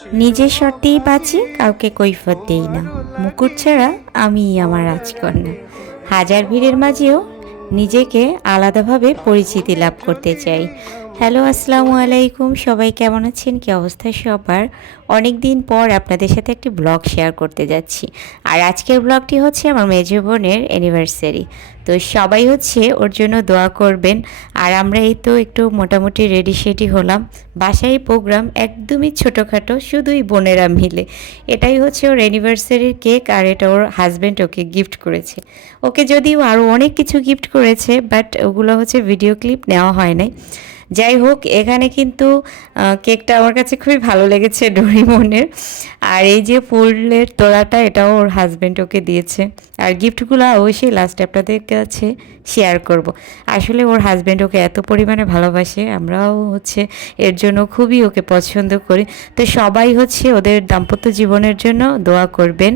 নিজের শর্তেই বাঁচি, কাউকে কৈফিয়ত দেই না। মুকুট ছাড়া আমি আমার রাজকন্যা। হাজার ভিড়ের মাঝেও নিজেকে আলাদাভাবে পরিচিতি লাভ করতে চাই। হ্যালো, আসসালামু আলাইকুম। সবাই কেমন আছেন? কী অবস্থা সবার? অনেক দিন পর আপনাদের সাথে একটি ব্লগ শেয়ার করতে যাচ্ছি। আর আজকের ব্লগটি হচ্ছে আমার মেজো বোনের অ্যানিভার্সারি। তো সবাই হচ্ছে ওর জন্য দোয়া করবেন। আর আমরা এই তো একটু মোটামুটি রেডি সেডি হলাম। বাসায় প্রোগ্রাম একদমই ছোটোখাটো, শুধুই বোনেরা মিলে। এটাই হচ্ছে ওর অ্যানিভার্সারির কেক, আর এটা ওর হাজব্যান্ড ওকে গিফট করেছে। ওকে যদিও আরও অনেক কিছু গিফট করেছে, বাট ওগুলো হচ্ছে ভিডিও ক্লিপ নেওয়া হয় নাই। যাই হোক, এখানে কিন্তু কেকটা আমার কাছে খুবই ভালো লেগেছে, ডোরিমনের। আর এই যে ফুলের তোড়াটা, এটাও ওর হাজব্যান্ড ওকে দিয়েছে। আর গিফটগুলো অবশ্যই লাস্টে আপনাদের কাছে শেয়ার করব। আসলে ওর হাজব্যান্ড ওকে এত পরিমাণে ভালোবাসে, আমরাও হচ্ছে এর জন্য খুবই ওকে পছন্দ করি। তো সবাই হচ্ছে ওদের দাম্পত্য জীবনের জন্য দোয়া করবেন।